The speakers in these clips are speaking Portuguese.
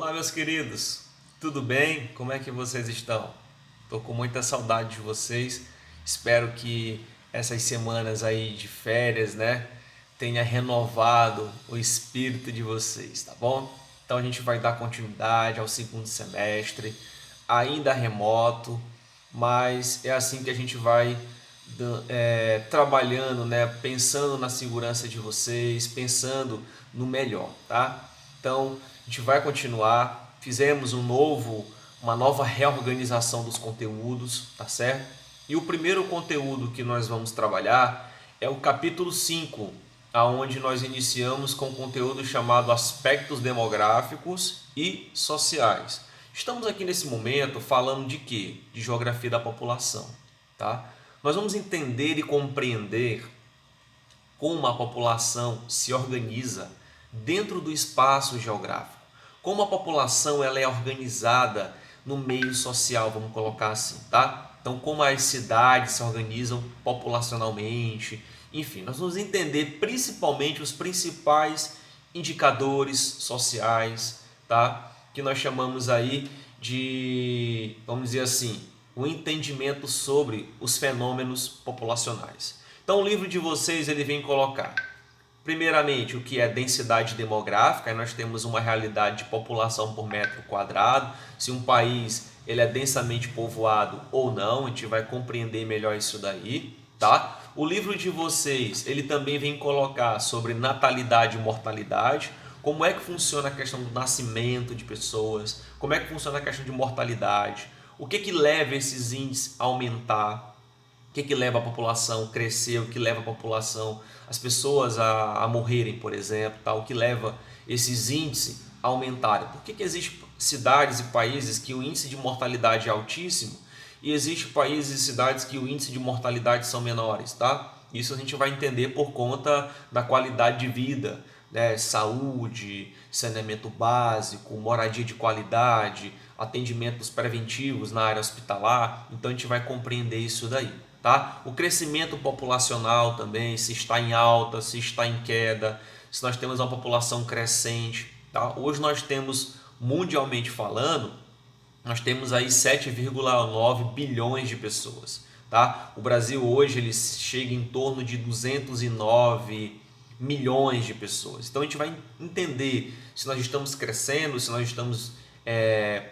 Olá, meus queridos, tudo bem? Como é que vocês estão? Estou com muita saudade de vocês. Espero que essas semanas aí de férias, né, tenha renovado o espírito de vocês, tá bom? Então a gente vai dar continuidade ao segundo semestre, ainda remoto, mas é assim que a gente vai trabalhando, né, pensando na segurança de vocês, pensando no melhor, tá? Então a gente vai continuar. Fizemos uma nova reorganização dos conteúdos, tá certo? E o primeiro conteúdo que nós vamos trabalhar é o capítulo 5, aonde nós iniciamos com um conteúdo chamado Aspectos Demográficos e Sociais. Estamos aqui nesse momento falando de quê? De geografia da população, tá? Nós vamos entender e compreender como a população se organiza dentro do espaço geográfico, como a população ela é organizada no meio social, vamos colocar assim, tá? Então, como as cidades se organizam populacionalmente, enfim, nós vamos entender principalmente os principais indicadores sociais, tá? Que nós chamamos aí de, vamos dizer assim, o entendimento sobre os fenômenos populacionais. Então o livro de vocês ele vem colocar, primeiramente, o que é densidade demográfica. Aí nós temos uma realidade de população por metro quadrado, se um país ele é densamente povoado ou não, a gente vai compreender melhor isso daí, tá? O livro de vocês ele também vem colocar sobre natalidade e mortalidade, como é que funciona a questão do nascimento de pessoas, como é que funciona a questão de mortalidade, o que leva esses índices a aumentar, o que leva a população a crescer, o que leva a população, as pessoas a morrerem, por exemplo, tá? O que leva esses índices a aumentarem. Por que existem cidades e países que o índice de mortalidade é altíssimo e existem países e cidades que o índice de mortalidade são menores, tá? Isso a gente vai entender por conta da qualidade de vida, né? Saúde, saneamento básico, moradia de qualidade, atendimentos preventivos na área hospitalar. Então a gente vai compreender isso daí, tá? O crescimento populacional também, se está em alta, se está em queda, se nós temos uma população crescente, tá? Hoje nós temos, mundialmente falando, nós temos aí 7,9 bilhões de pessoas, tá? O Brasil hoje ele chega em torno de 209 milhões de pessoas. Então a gente vai entender se nós estamos crescendo, se nós estamos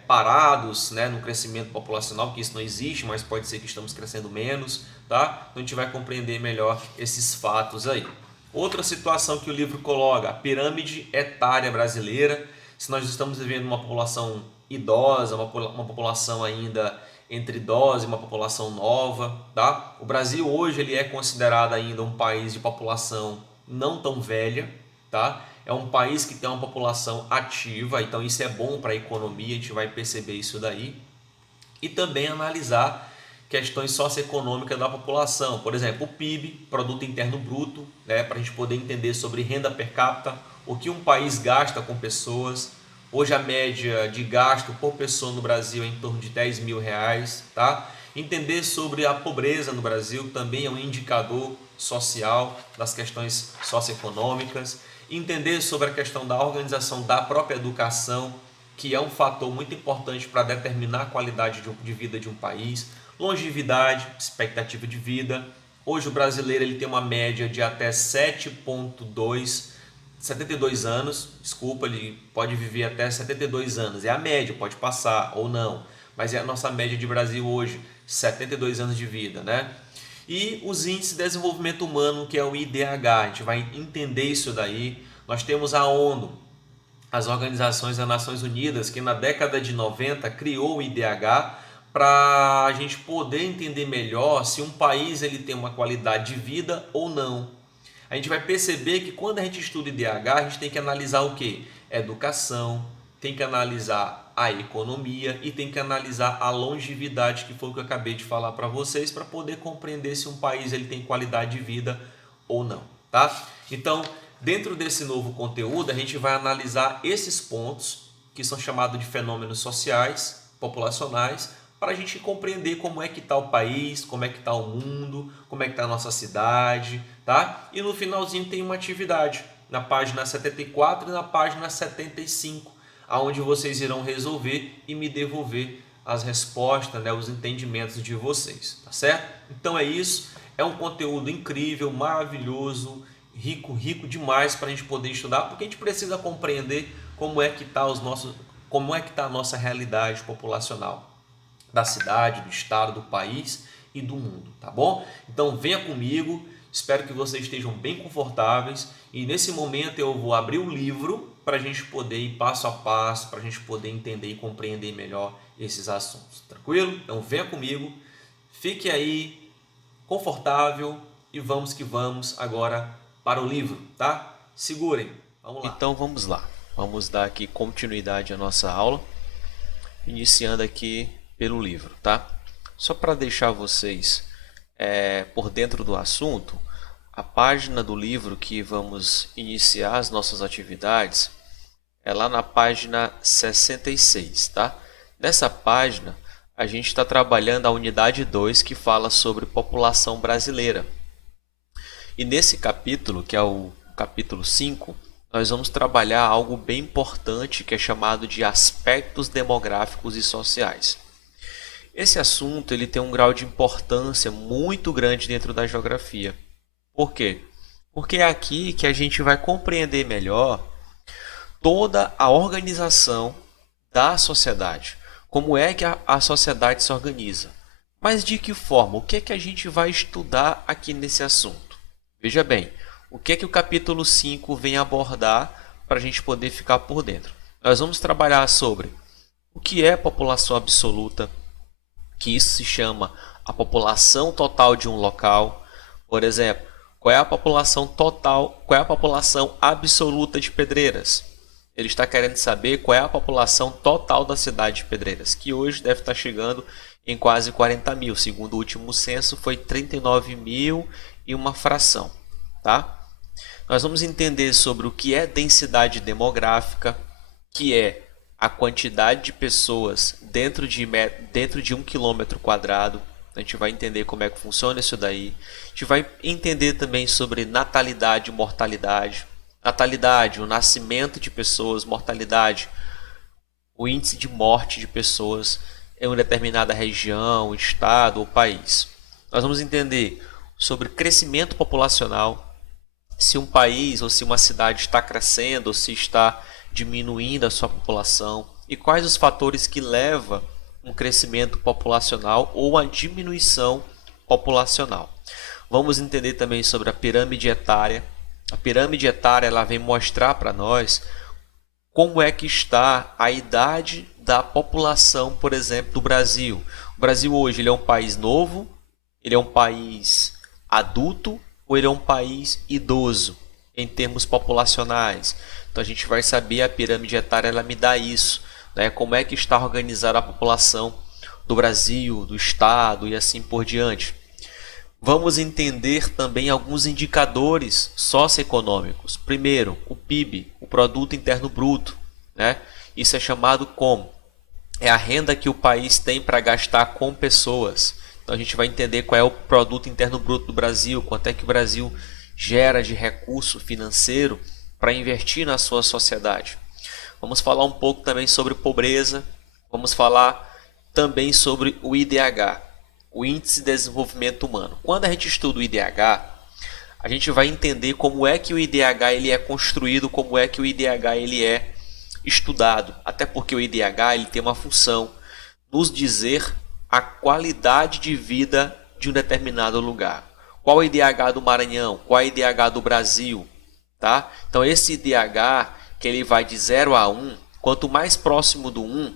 parados, né, no crescimento populacional, que isso não existe, mas pode ser que estamos crescendo menos, tá? Então a gente vai compreender melhor esses fatos aí. Outra situação que o livro coloca, a pirâmide etária brasileira, se nós estamos vivendo uma população idosa, uma população ainda entre idosa e uma população nova, tá? O Brasil hoje ele é considerado ainda um país de população não tão velha, tá? É um país que tem uma população ativa, então isso é bom para a economia, a gente vai perceber isso daí. E também analisar questões socioeconômicas da população, por exemplo, o PIB, Produto Interno Bruto, né, para a gente poder entender sobre renda per capita, o que um país gasta com pessoas. Hoje a média de gasto por pessoa no Brasil é em torno de 10 mil reais, tá? Entender sobre a pobreza no Brasil também é um indicador social das questões socioeconômicas. Entender sobre a questão da organização da própria educação, que é um fator muito importante para determinar a qualidade de vida de um país. Longevidade, expectativa de vida. Hoje o brasileiro ele tem uma média de até 72 anos, desculpa, ele pode viver até 72 anos, é a média, pode passar ou não, mas é a nossa média de Brasil hoje, 72 anos de vida, né? E os índices de desenvolvimento humano, que é o IDH, a gente vai entender isso daí. Nós temos a ONU, as Organizações das Nações Unidas, que na década de 90 criou o IDH para a gente poder entender melhor se um país ele tem uma qualidade de vida ou não. A gente vai perceber que quando a gente estuda IDH, a gente tem que analisar o quê? Educação, tem que analisar a economia e tem que analisar a longevidade, que foi o que eu acabei de falar para vocês, para poder compreender se um país ele tem qualidade de vida ou não, tá? Então, dentro desse novo conteúdo, a gente vai analisar esses pontos que são chamados de fenômenos sociais, populacionais, para a gente compreender como é que está o país, como é que está o mundo, como é que está a nossa cidade, tá? E no finalzinho tem uma atividade, na página 74 e na página 75, aonde vocês irão resolver e me devolver as respostas, né, os entendimentos de vocês, tá certo? Então é isso, é um conteúdo incrível, maravilhoso, rico demais para a gente poder estudar, porque a gente precisa compreender como é que está a nossa realidade populacional da cidade, do estado, do país e do mundo, tá bom? Então venha comigo, espero que vocês estejam bem confortáveis e nesse momento eu vou abrir o livro para a gente poder ir passo a passo, para a gente poder entender e compreender melhor esses assuntos, tranquilo? Então venha comigo, fique aí confortável e vamos que vamos agora para o livro, tá? Segurem, vamos lá. Então vamos lá, vamos dar aqui continuidade à nossa aula, iniciando aqui pelo livro, tá? Só para deixar vocês por dentro do assunto, a página do livro que vamos iniciar as nossas atividades é lá na página 66, tá? Nessa página a gente está trabalhando a unidade 2 que fala sobre população brasileira. E nesse capítulo, que é o capítulo 5, nós vamos trabalhar algo bem importante que é chamado de aspectos demográficos e sociais. Esse assunto ele tem um grau de importância muito grande dentro da geografia. Por quê? Porque é aqui que a gente vai compreender melhor toda a organização da sociedade. Como é que a sociedade se organiza. Mas de que forma? O que é que a gente vai estudar aqui nesse assunto? Veja bem, o que é que o capítulo 5 vem abordar para a gente poder ficar por dentro? Nós vamos trabalhar sobre o que é população absoluta, que isso se chama a população total de um local. Por exemplo, qual é a população total, qual é a população absoluta de Pedreiras? Ele está querendo saber qual é a população total da cidade de Pedreiras, que hoje deve estar chegando em quase 40 mil. Segundo o último censo, foi 39 mil e uma fração. Tá? Nós vamos entender sobre o que é densidade demográfica, que é a quantidade de pessoas dentro de 1 quilômetro quadrado. A gente vai entender como é que funciona isso daí. A gente vai entender também sobre natalidade e mortalidade. Natalidade, o nascimento de pessoas, mortalidade, o índice de morte de pessoas em uma determinada região, estado ou país. Nós vamos entender sobre crescimento populacional, se um país ou se uma cidade está crescendo ou se está diminuindo a sua população e quais os fatores que levam um crescimento populacional ou a diminuição populacional. Vamos entender também sobre a pirâmide etária. A pirâmide etária ela vem mostrar para nós como é que está a idade da população, por exemplo, do Brasil. O Brasil hoje ele é um país novo, ele é um país adulto ou ele é um país idoso em termos populacionais. Então a gente vai saber, a pirâmide etária ela me dá isso, né? Como é que está organizada a população do Brasil, do estado e assim por diante. Vamos entender também alguns indicadores socioeconômicos. Primeiro, o PIB, o Produto Interno Bruto, né? Isso é chamado como? É a renda que o país tem para gastar com pessoas. Então a gente vai entender qual é o Produto Interno Bruto do Brasil, quanto é que o Brasil gera de recurso financeiro para investir na sua sociedade. Vamos falar um pouco também sobre pobreza, vamos falar também sobre o IDH, o Índice de Desenvolvimento Humano. Quando a gente estuda o IDH, a gente vai entender como é que o IDH ele é construído, como é que o IDH ele é estudado. Até porque o IDH ele tem uma função, nos dizer a qualidade de vida de um determinado lugar. Qual o IDH do Maranhão? Qual o IDH do Brasil? Tá? Então esse IDH que ele vai de 0 a 1, quanto mais próximo do 1,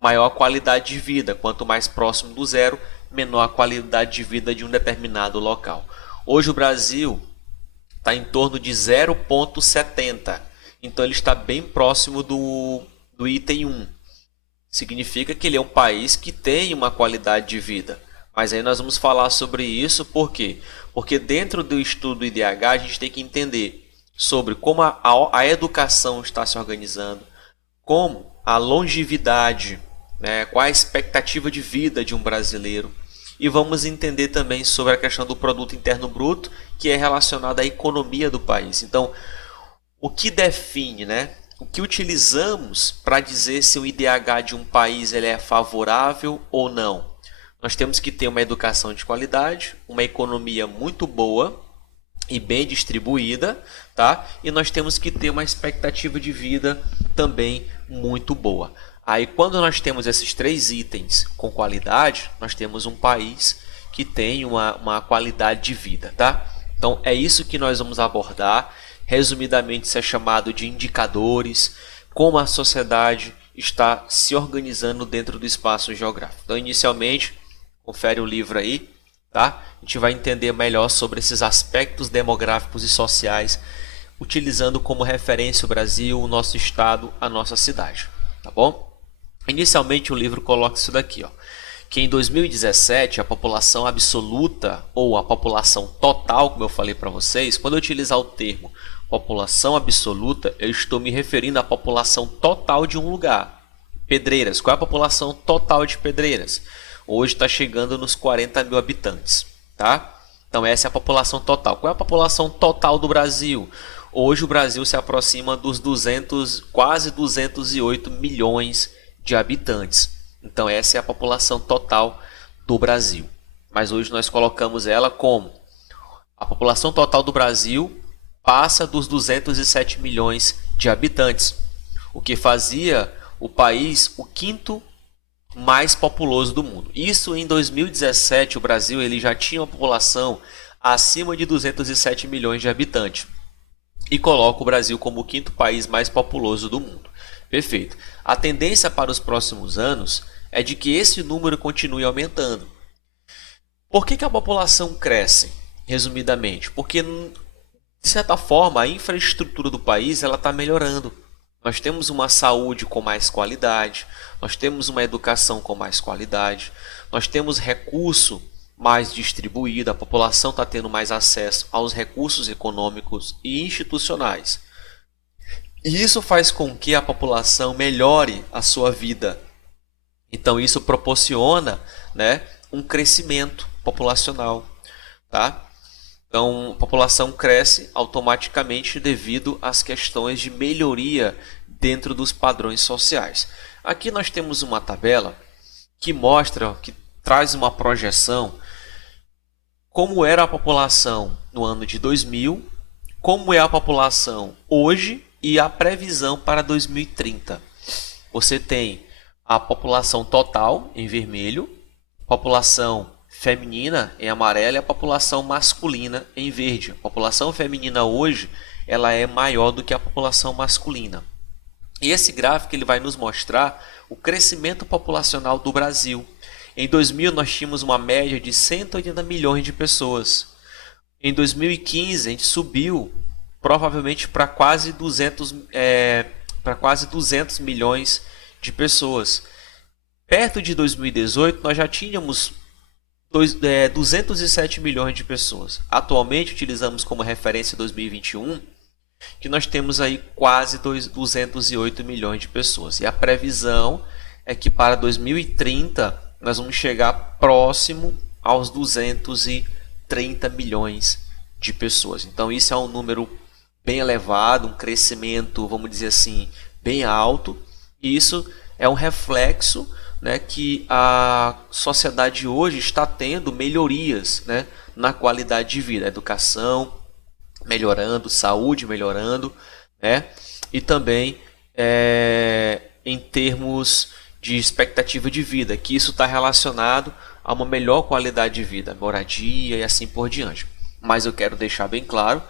maior a qualidade de vida. Quanto mais próximo do 0, menor a qualidade de vida de um determinado local. Hoje o Brasil está em torno de 0,70. Então ele está bem próximo do item 1. Significa que ele é um país que tem uma qualidade de vida. Mas aí nós vamos falar sobre isso, por quê? Porque dentro do estudo do IDH a gente tem que entender sobre como a educação está se organizando, como a longevidade, né, qual a expectativa de vida de um brasileiro. E vamos entender também sobre a questão do Produto Interno Bruto, que é relacionado à economia do país. Então, o que define, né, o que utilizamos para dizer se o IDH de um país ele é favorável ou não? Nós temos que ter uma educação de qualidade, uma economia muito boa e bem distribuída, tá? E nós temos que ter uma expectativa de vida também muito boa. Aí quando nós temos esses 3 itens com qualidade, nós temos um país que tem uma qualidade de vida, tá? Então é isso que nós vamos abordar. Resumidamente, isso é chamado de indicadores, como a sociedade está se organizando dentro do espaço geográfico. Então, inicialmente, confere o livro aí, tá? A gente vai entender melhor sobre esses aspectos demográficos e sociais, utilizando como referência o Brasil, o nosso estado, a nossa cidade, tá bom? Inicialmente, o livro coloca isso daqui, ó, que em 2017 a população absoluta ou a população total, como eu falei para vocês, quando eu utilizar o termo população absoluta, eu estou me referindo à população total de um lugar. Pedreiras, qual é a população total de Pedreiras? Hoje está chegando nos 40 mil habitantes, tá? Então essa é a população total. Qual é a população total do Brasil? Hoje o Brasil se aproxima dos quase 208 milhões de habitantes. Então essa é a população total do Brasil. Mas hoje nós colocamos ela como a população total do Brasil passa dos 207 milhões de habitantes, o que fazia o país o quinto mais populoso do mundo. Isso em 2017, o Brasil ele já tinha uma população acima de 207 milhões de habitantes e coloca o Brasil como o quinto país mais populoso do mundo. Perfeito. A tendência para os próximos anos é de que esse número continue aumentando. Por que a população cresce? Resumidamente, porque de certa forma a infraestrutura do país ela está melhorando. Nós temos uma saúde com mais qualidade, nós temos uma educação com mais qualidade, nós temos recurso mais distribuído, a população está tendo mais acesso aos recursos econômicos e institucionais. E isso faz com que a população melhore a sua vida. Então isso proporciona, né, um crescimento populacional, tá? Então, a população cresce automaticamente devido às questões de melhoria dentro dos padrões sociais. Aqui nós temos uma tabela que mostra, que traz uma projeção como era a população no ano de 2000, como é a população hoje e a previsão para 2030. Você tem a população total em vermelho, população feminina em amarelo e a população masculina em verde. A população feminina hoje ela é maior do que a população masculina. E esse gráfico ele vai nos mostrar o crescimento populacional do Brasil. Em 2000 nós tínhamos uma média de 180 milhões de pessoas. Em 2015 a gente subiu provavelmente para quase 200 milhões de pessoas. Perto de 2018 nós já tínhamos 207 milhões de pessoas. Atualmente utilizamos como referência 2021, que nós temos aí quase 208 milhões de pessoas. E a previsão é que para 2030 nós vamos chegar próximo aos 230 milhões de pessoas. Então isso é um número bem elevado, um crescimento, vamos dizer assim, bem alto. E isso é um reflexo, né, que a sociedade hoje está tendo melhorias, né, na qualidade de vida, educação melhorando, saúde melhorando, né, e também em termos de expectativa de vida, que isso está relacionado a uma melhor qualidade de vida, moradia e assim por diante. Mas eu quero deixar bem claro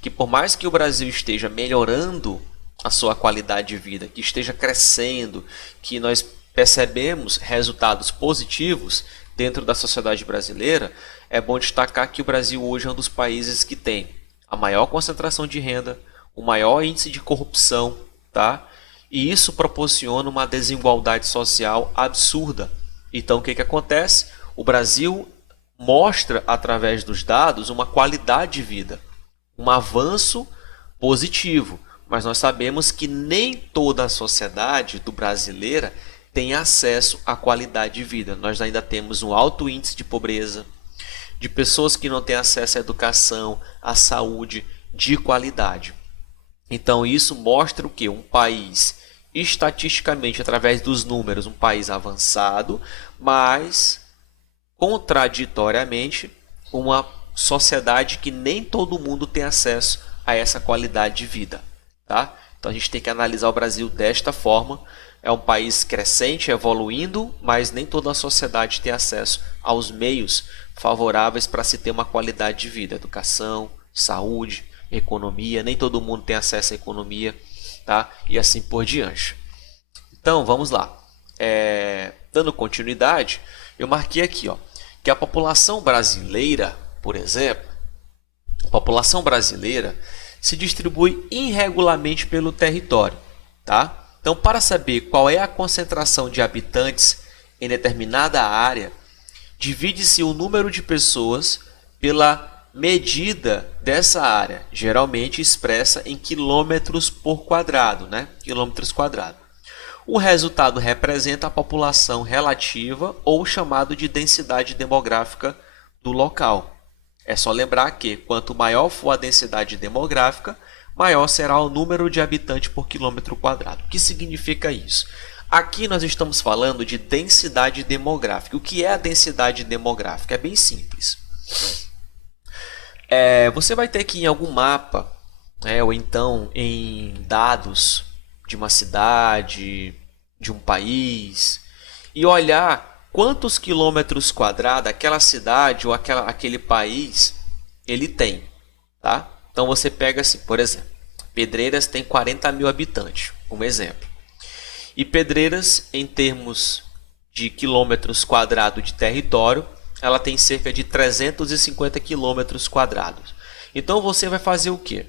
que por mais que o Brasil esteja melhorando a sua qualidade de vida, que esteja crescendo, que nós percebemos resultados positivos dentro da sociedade brasileira, é bom destacar que o Brasil hoje é um dos países que tem a maior concentração de renda, o maior índice de corrupção, tá? E isso proporciona uma desigualdade social absurda. Então o que acontece? O Brasil mostra através dos dados uma qualidade de vida, um avanço positivo, mas nós sabemos que nem toda a sociedade brasileira tem acesso à qualidade de vida. Nós ainda temos um alto índice de pobreza, de pessoas que não têm acesso à educação, à saúde de qualidade. Então isso mostra o que? Um país, estatisticamente, através dos números, um país avançado, mas contraditoriamente uma sociedade que nem todo mundo tem acesso a essa qualidade de vida, tá? Então a gente tem que analisar o Brasil desta forma. É um país crescente, evoluindo, mas nem toda a sociedade tem acesso aos meios favoráveis para se ter uma qualidade de vida, educação, saúde, economia, nem todo mundo tem acesso à economia, tá? E assim por diante. Então vamos lá. Dando continuidade, eu marquei aqui, ó, que a população brasileira, por exemplo, a população brasileira se distribui irregularmente pelo território, tá? Então, para saber qual é a concentração de habitantes em determinada área, divide-se o número de pessoas pela medida dessa área, geralmente expressa em quilômetros por quadrado, né? Quilômetros quadrados. O resultado representa a população relativa ou chamado de densidade demográfica do local. É só lembrar que quanto maior for a densidade demográfica, maior será o número de habitantes por quilômetro quadrado. O que significa isso? Aqui nós estamos falando de densidade demográfica. O que é a densidade demográfica? É bem simples. Você vai ter que ir em algum mapa, ou então em dados de uma cidade, de um país, e olhar quantos quilômetros quadrados aquela cidade ou aquele país ele tem, tá? Então você pega assim, por exemplo, Pedreiras tem 40 mil habitantes, um exemplo. E Pedreiras, em termos de quilômetros quadrados de território, ela tem cerca de 350 quilômetros quadrados. Então você vai fazer o quê?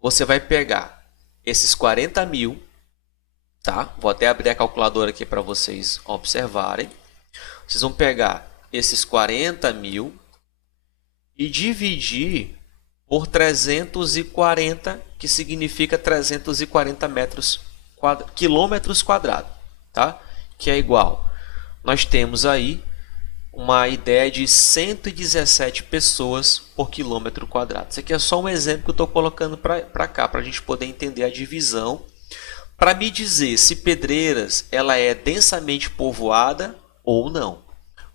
Você vai pegar esses 40 mil, tá? Vou até abrir a calculadora aqui para vocês observarem. Vocês vão pegar esses 40 mil e dividir por 340, que significa 340 quilômetros quadrados, tá? Que é igual. Nós temos aí uma ideia de 117 pessoas por quilômetro quadrado. Isso aqui é só um exemplo que eu estou colocando para cá, para a gente poder entender a divisão, para me dizer se Pedreiras ela é densamente povoada ou não.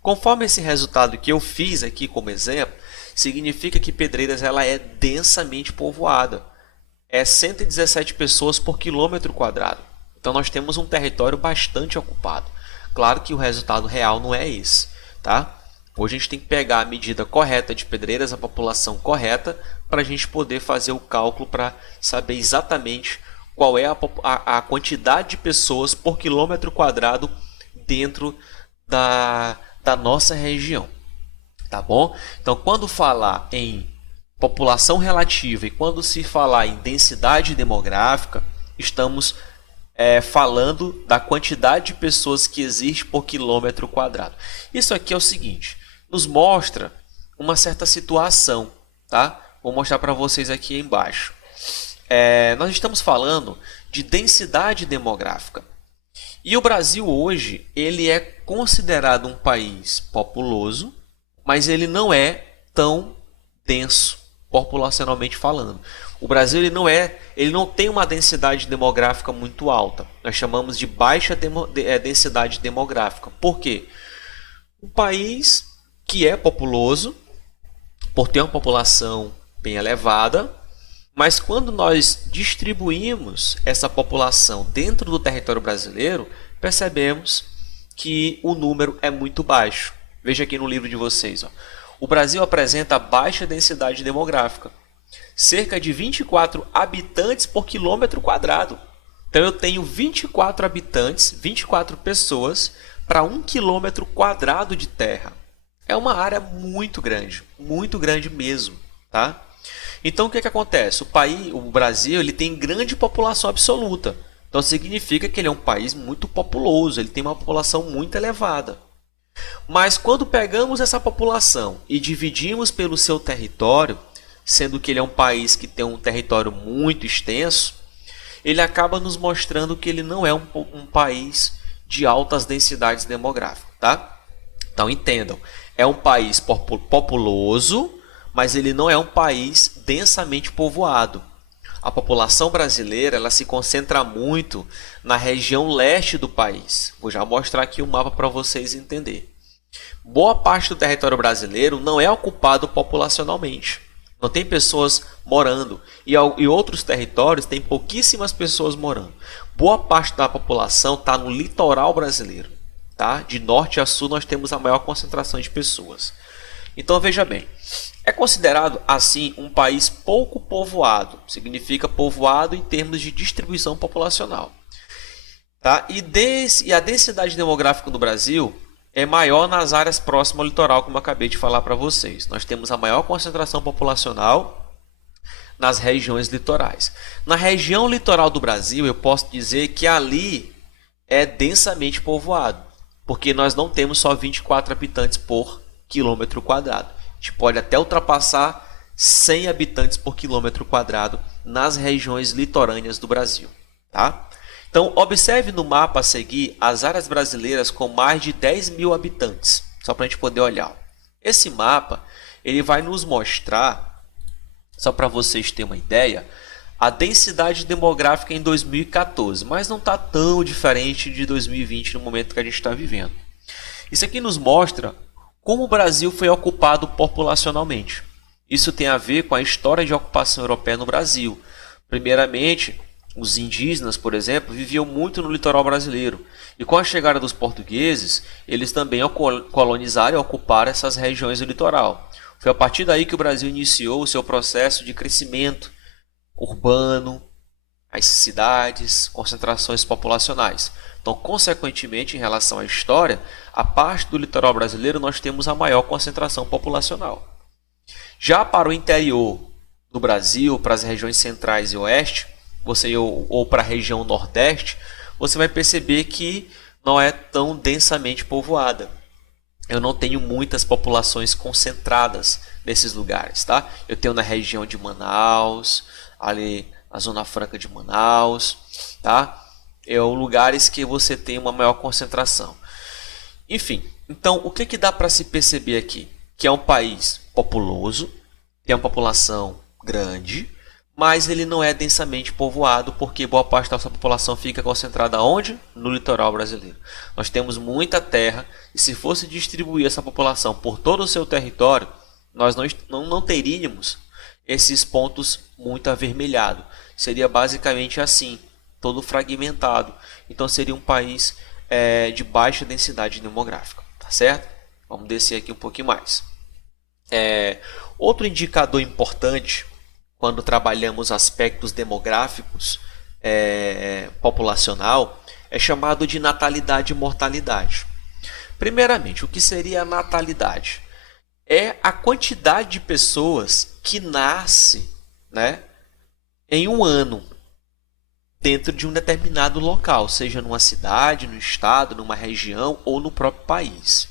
Conforme esse resultado que eu fiz aqui como exemplo, significa que Pedreiras ela é densamente povoada. É 117 pessoas por quilômetro quadrado. Então nós temos um território bastante ocupado. Claro que o resultado real não é esse, tá? Hoje a gente tem que pegar a medida correta de Pedreiras, a população correta, para a gente poder fazer o cálculo para saber exatamente qual é a quantidade de pessoas por quilômetro quadrado dentro da nossa região. Tá bom? Então, quando falar em população relativa e quando se falar em densidade demográfica, estamos falando da quantidade de pessoas que existe por quilômetro quadrado. Isso aqui é o seguinte, nos mostra uma certa situação, tá? Vou mostrar para vocês aqui embaixo. Nós estamos falando de densidade demográfica. E o Brasil hoje, ele é considerado um país populoso, mas ele não é tão denso, populacionalmente falando. O Brasil ele não tem uma densidade demográfica muito alta. Nós chamamos de baixa densidade demográfica. Por quê? Um país que é populoso, por ter uma população bem elevada, mas quando nós distribuímos essa população dentro do território brasileiro, percebemos que o número é muito baixo. Veja aqui no livro de vocês. Ó. O Brasil apresenta baixa densidade demográfica. Cerca de 24 habitantes por quilômetro quadrado. Então eu tenho 24 habitantes, 24 pessoas para 1 quilômetro quadrado de terra. É uma área muito grande mesmo. Tá? Então o que acontece? O Brasil ele tem grande população absoluta. Então significa que ele é um país muito populoso, ele tem uma população muito elevada. Mas quando pegamos essa população e dividimos pelo seu território, sendo que ele é um país que tem um território muito extenso, ele acaba nos mostrando que ele não é um país de altas densidades demográficas, tá? Então entendam, é um país populoso, mas ele não é um país densamente povoado. a população brasileira ela se concentra muito na região leste do país. Vou já mostrar aqui o mapa para vocês entenderem. Boa parte do território brasileiro não é ocupado populacionalmente. Não tem pessoas morando. E outros territórios tem pouquíssimas pessoas morando. Boa parte da população está no litoral brasileiro. Tá? De norte a sul nós temos a maior concentração de pessoas. Então veja bem, é considerado assim um país pouco povoado. Significa povoado em termos de distribuição populacional. Tá? E a densidade demográfica do Brasil é maior nas áreas próximas ao litoral, como eu acabei de falar para vocês. Nós temos a maior concentração populacional nas regiões litorais. Na região litoral do Brasil, eu posso dizer que ali é densamente povoado, porque nós não temos só 24 habitantes por quilômetro quadrado. A gente pode até ultrapassar 100 habitantes por quilômetro quadrado nas regiões litorâneas do Brasil. Tá? Então, observe no mapa a seguir as áreas brasileiras com mais de 10 mil habitantes, só para a gente poder olhar. Esse mapa ele vai nos mostrar, só para vocês terem uma ideia, a densidade demográfica em 2014, mas não está tão diferente de 2020 no momento que a gente está vivendo. Isso aqui nos mostra como o Brasil foi ocupado populacionalmente. Isso tem a ver com a história de ocupação europeia no Brasil. Primeiramente, os indígenas, por exemplo, viviam muito no litoral brasileiro. E com a chegada dos portugueses, eles também colonizaram e ocuparam essas regiões do litoral. Foi a partir daí que o Brasil iniciou o seu processo de crescimento urbano, as cidades, concentrações populacionais. Então, consequentemente, em relação à história, a parte do litoral brasileiro nós temos a maior concentração populacional. Já para o interior do Brasil, para as regiões centrais e oeste, ou para a região nordeste, você vai perceber que não é tão densamente povoada. Eu não tenho muitas populações concentradas nesses lugares, tá? Eu tenho na região de Manaus, ali na Zona Franca de Manaus, tá? Lugares que você tem uma maior concentração. Enfim, então o que dá para se perceber aqui? Que é um país populoso, tem uma população grande, mas ele não é densamente povoado, porque boa parte da sua população fica concentrada onde? No litoral brasileiro. Nós temos muita terra, e se fosse distribuir essa população por todo o seu território, nós não teríamos esses pontos muito avermelhados. Seria basicamente assim, todo fragmentado. Então seria um país de baixa densidade demográfica, tá certo? Vamos descer aqui um pouquinho mais. Outro indicador importante quando trabalhamos aspectos demográficos populacional é chamado de natalidade e mortalidade. Primeiramente, o que seria a natalidade? É a quantidade de pessoas que nasce, né, em um ano dentro de um determinado local, seja numa cidade, no estado, numa região ou no próprio país.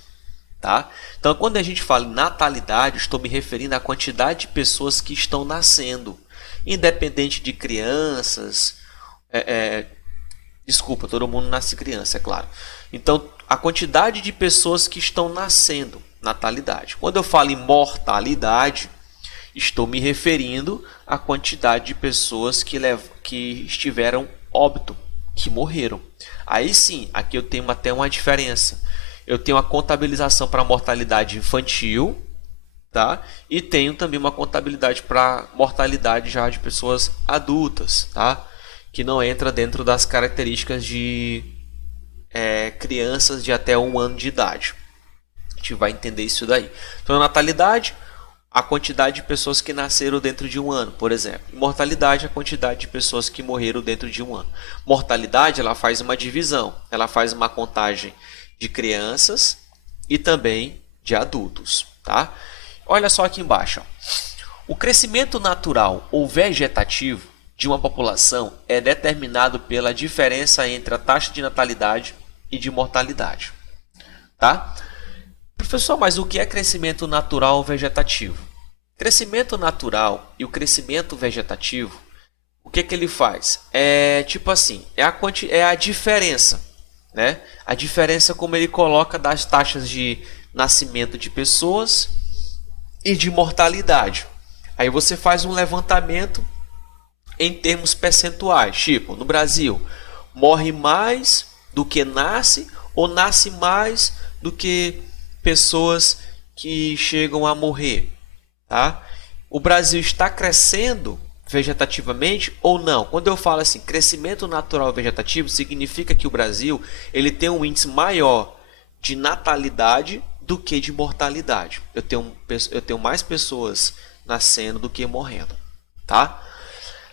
Tá? Então, quando a gente fala em natalidade, estou me referindo à quantidade de pessoas que estão nascendo, independente de crianças. Desculpa, todo mundo nasce criança, é claro. Então, a quantidade de pessoas que estão nascendo, natalidade. Quando eu falo em mortalidade, estou me referindo à quantidade de pessoas que estiveram óbito, que morreram. Aí sim, aqui eu tenho até uma diferença. Eu tenho a contabilização para mortalidade infantil, tá? E tenho também uma contabilidade para mortalidade já de pessoas adultas, tá? Que não entra dentro das características de crianças de até 1 ano de idade. A gente vai entender isso daí. Então, natalidade, a quantidade de pessoas que nasceram dentro de 1 ano, por exemplo. Mortalidade, a quantidade de pessoas que morreram dentro de 1 ano. Mortalidade, ela faz uma divisão, ela faz uma contagem de crianças e também de adultos, tá? Olha só aqui embaixo. O crescimento natural ou vegetativo de uma população é determinado pela diferença entre a taxa de natalidade e de mortalidade, tá? Professor, mas o que é crescimento natural ou vegetativo? Crescimento natural e o crescimento vegetativo, o que ele faz? Tipo assim, é a diferença, né? A diferença como ele coloca das taxas de nascimento de pessoas e de mortalidade. Aí você faz um levantamento em termos percentuais. Tipo, no Brasil, morre mais do que nasce ou nasce mais do que pessoas que chegam a morrer, tá? O Brasil está crescendo vegetativamente ou não? Quando eu falo assim, crescimento natural vegetativo, significa que o Brasil ele tem um índice maior de natalidade do que de mortalidade. Eu tenho mais pessoas nascendo do que morrendo, tá?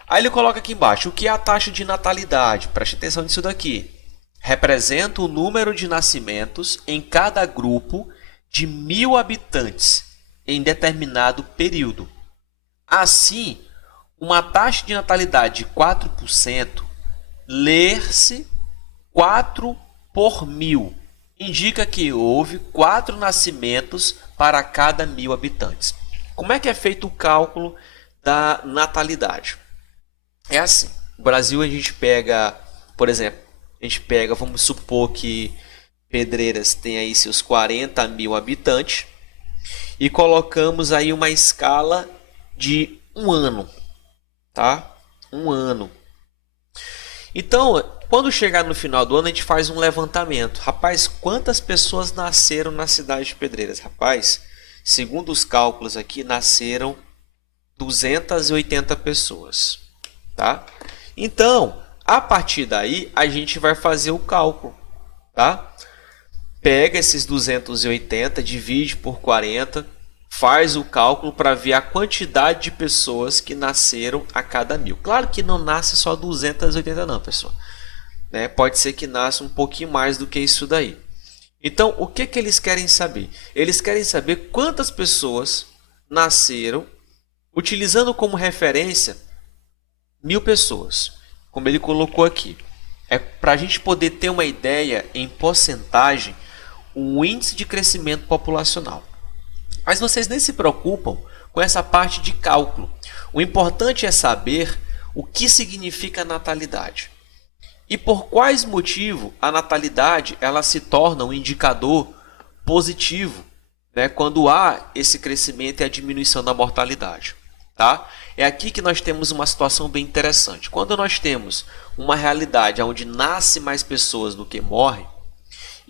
Aí ele coloca aqui embaixo, o que é a taxa de natalidade? Preste atenção nisso daqui. Representa o número de nascimentos em cada grupo de 1.000 habitantes em determinado período. Assim, uma taxa de natalidade de 4%, ler-se 4 por 1.000, indica que houve 4 nascimentos para cada 1.000 habitantes. Como é que é feito o cálculo da natalidade? É assim, no Brasil a gente pega, por exemplo, vamos supor que Pedreiras tem aí seus 40.000 habitantes e colocamos aí uma escala de um ano, tá? Um ano. Então, quando chegar no final do ano, a gente faz um levantamento. Rapaz, quantas pessoas nasceram na cidade de Pedreiras? Rapaz, segundo os cálculos aqui, nasceram 280 pessoas, tá? Então, a partir daí, a gente vai fazer o cálculo, tá? Pega esses 280, divide por 40, faz o cálculo para ver a quantidade de pessoas que nasceram a cada 1.000. Claro que não nasce só 280 não, pessoal. Né? Pode ser que nasça um pouquinho mais do que isso daí. Então, o que eles querem saber? Eles querem saber quantas pessoas nasceram, utilizando como referência 1.000 pessoas, como ele colocou aqui. É para a gente poder ter uma ideia em porcentagem o índice de crescimento populacional. Mas vocês nem se preocupam com essa parte de cálculo. O importante é saber o que significa natalidade. E por quais motivos a natalidade ela se torna um indicador positivo, né, quando há esse crescimento e a diminuição da mortalidade. Tá? É aqui que nós temos uma situação bem interessante. Quando nós temos uma realidade onde nasce mais pessoas do que morrem,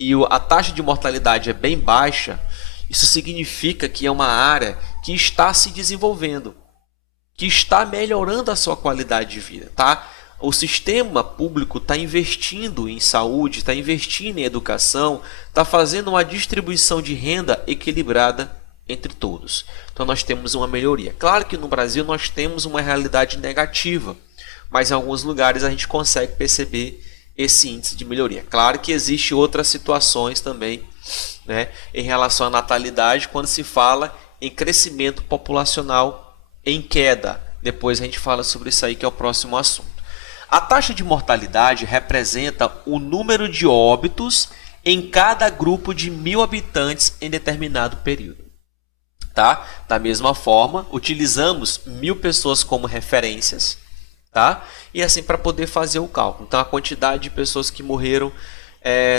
e a taxa de mortalidade é bem baixa, isso significa que é uma área que está se desenvolvendo, que está melhorando a sua qualidade de vida, tá? O sistema público está investindo em saúde, está investindo em educação, está fazendo uma distribuição de renda equilibrada entre todos. Então nós temos uma melhoria. Claro que no Brasil nós temos uma realidade negativa, mas em alguns lugares a gente consegue perceber esse índice de melhoria. Claro que existem outras situações também, né, em relação à natalidade, quando se fala em crescimento populacional em queda. Depois a gente fala sobre isso aí, que é o próximo assunto. A taxa de mortalidade representa o número de óbitos em cada grupo de 1.000 habitantes em determinado período. Tá? Da mesma forma, utilizamos 1.000 pessoas como referências, tá? E assim para poder fazer o cálculo. Então a quantidade de pessoas que morreram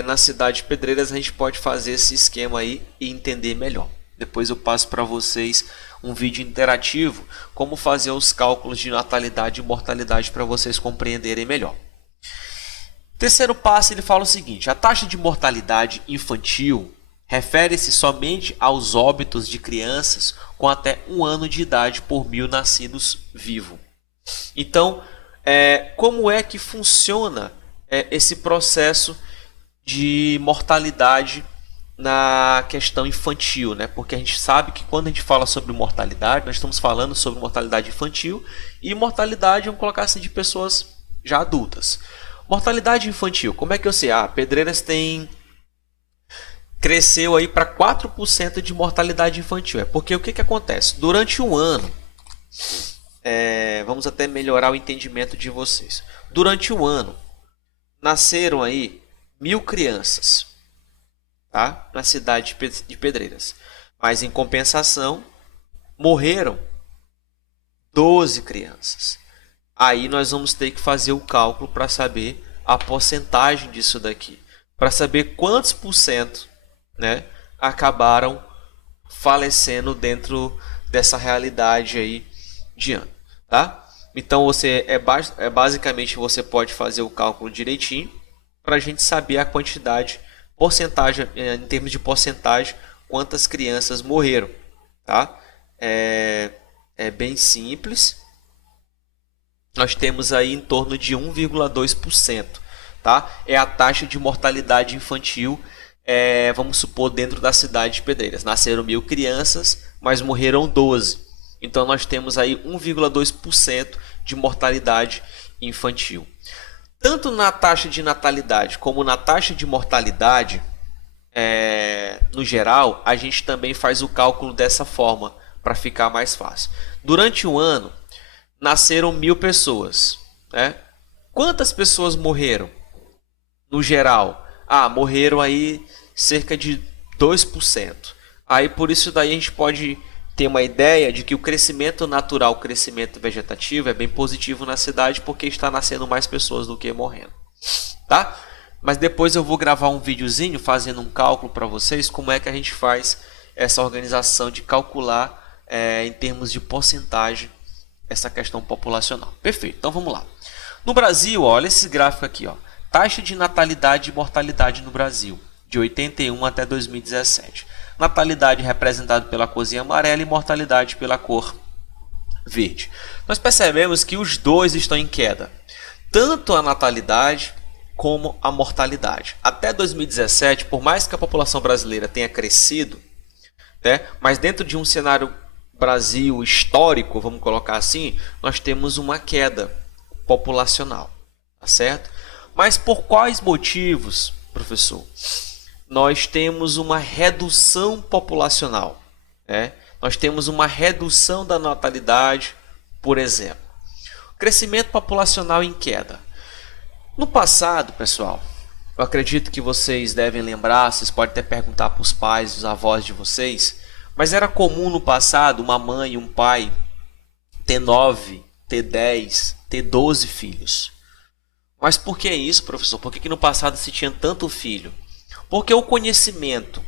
na cidade de Pedreiras, a gente pode fazer esse esquema aí e entender melhor. Depois eu passo para vocês um vídeo interativo como fazer os cálculos de natalidade e mortalidade para vocês compreenderem melhor. Terceiro passo, ele fala o seguinte: a taxa de mortalidade infantil refere-se somente aos óbitos de crianças com até 1 ano de idade por 1.000 nascidos vivos. Então, como é que funciona esse processo de mortalidade na questão infantil, né? Porque a gente sabe que quando a gente fala sobre mortalidade, nós estamos falando sobre mortalidade infantil e mortalidade, vamos colocar assim, de pessoas já adultas. Mortalidade infantil, como é que eu sei? Pedreiras cresceu aí para 4% de mortalidade infantil. É porque o que acontece? Durante um ano, vamos até melhorar o entendimento de vocês. Durante um ano, nasceram aí 1.000 crianças, tá? Na cidade de Pedreiras. Mas em compensação, morreram 12 crianças. Aí nós vamos ter que fazer o cálculo para saber a porcentagem disso daqui. Para saber quantos por cento, né, acabaram falecendo dentro dessa realidade aí de ano. Tá? Então basicamente você pode fazer o cálculo direitinho para a gente saber a quantidade, porcentagem, em termos de porcentagem, quantas crianças morreram, tá? É bem simples. Nós temos aí em torno de 1,2%, tá? É a taxa de mortalidade infantil, vamos supor, dentro da cidade de Pedreiras. Nasceram 1.000 crianças, mas morreram 12. Então nós temos aí 1,2% de mortalidade infantil. Tanto na taxa de natalidade como na taxa de mortalidade, no geral, a gente também faz o cálculo dessa forma para ficar mais fácil. Durante o ano, nasceram 1.000 pessoas, né? Quantas pessoas morreram? No geral, morreram aí cerca de 2%. Aí por isso daí a gente pode ter uma ideia de que o crescimento natural, o crescimento vegetativo é bem positivo na cidade porque está nascendo mais pessoas do que morrendo, tá? Mas depois eu vou gravar um videozinho fazendo um cálculo para vocês como é que a gente faz essa organização de calcular em termos de porcentagem essa questão populacional. Perfeito, então vamos lá. No Brasil, olha esse gráfico aqui, ó. Taxa de natalidade e mortalidade no Brasil, de 81 até 2017. Natalidade representada pela corzinha amarela e mortalidade pela cor verde. Nós percebemos que os dois estão em queda, tanto a natalidade como a mortalidade. Até 2017, por mais que a população brasileira tenha crescido, né, mas dentro de um cenário Brasil histórico, vamos colocar assim, nós temos uma queda populacional, tá certo? Mas por quais motivos, professor? Nós temos uma redução populacional, né? Nós temos uma redução da natalidade, por exemplo. Crescimento populacional em queda. No passado, pessoal, eu acredito que vocês devem lembrar, vocês podem até perguntar para os pais, os avós de vocês, mas era comum no passado uma mãe e um pai ter 9, ter 10, ter 12 filhos. Mas por que isso, professor? Por que no passado se tinha tanto filho? Porque o conhecimento,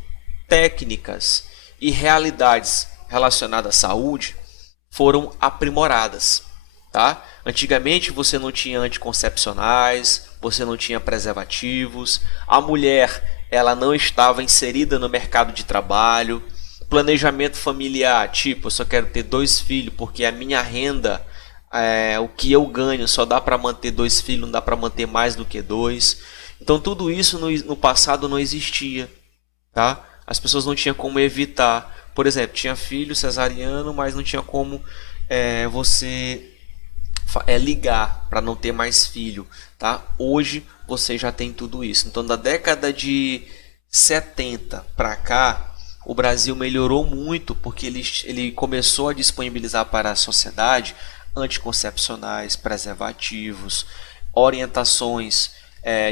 técnicas e realidades relacionadas à saúde foram aprimoradas, tá? Antigamente você não tinha anticoncepcionais, você não tinha preservativos, a mulher ela não estava inserida no mercado de trabalho, planejamento familiar, tipo, eu só quero ter 2 filhos porque a minha renda, o que eu ganho só dá para manter 2 filhos, não dá para manter mais do que 2. Então tudo isso no passado não existia, tá? As pessoas não tinham como evitar. Por exemplo, tinha filho cesariano, mas não tinha como você ligar para não ter mais filho, tá? Hoje você já tem tudo isso. Então da década de 70 para cá, o Brasil melhorou muito porque ele começou a disponibilizar para a sociedade anticoncepcionais, preservativos, orientações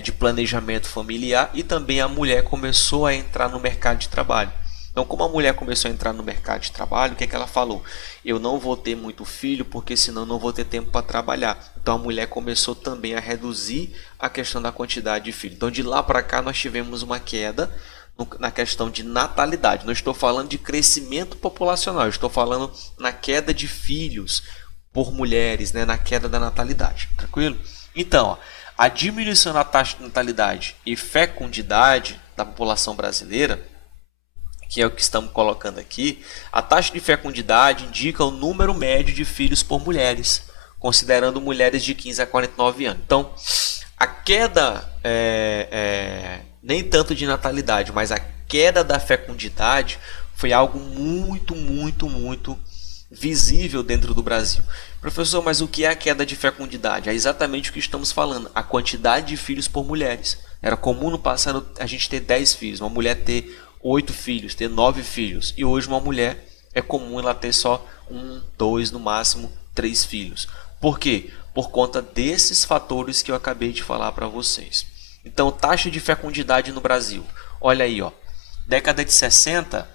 de planejamento familiar, e também a mulher começou a entrar no mercado de trabalho. Então, como a mulher começou a entrar no mercado de trabalho, o que é que ela falou? Eu não vou ter muito filho porque senão não vou ter tempo para trabalhar. Então a mulher começou também a reduzir a questão da quantidade de filhos. Então de lá para cá nós tivemos uma queda na questão de natalidade. Não estou falando de crescimento populacional, eu estou falando na queda de filhos por mulheres, né, na queda da natalidade. Tranquilo? Então, a diminuição na taxa de natalidade e fecundidade da população brasileira, que é o que estamos colocando aqui, a taxa de fecundidade indica o número médio de filhos por mulheres, considerando mulheres de 15 a 49 anos. Então, a queda, nem tanto de natalidade, mas a queda da fecundidade foi algo muito, muito, muito visível dentro do Brasil. Professor, mas o que é a queda de fecundidade? É exatamente o que estamos falando, a quantidade de filhos por mulheres. Era comum no passado a gente ter 10 filhos, uma mulher ter 8 filhos, ter 9 filhos. E hoje uma mulher é comum ela ter só 1, 2, no máximo 3 filhos. Por quê? Por conta desses fatores que eu acabei de falar para vocês. Então, taxa de fecundidade no Brasil. Olha aí, ó. Década de 60,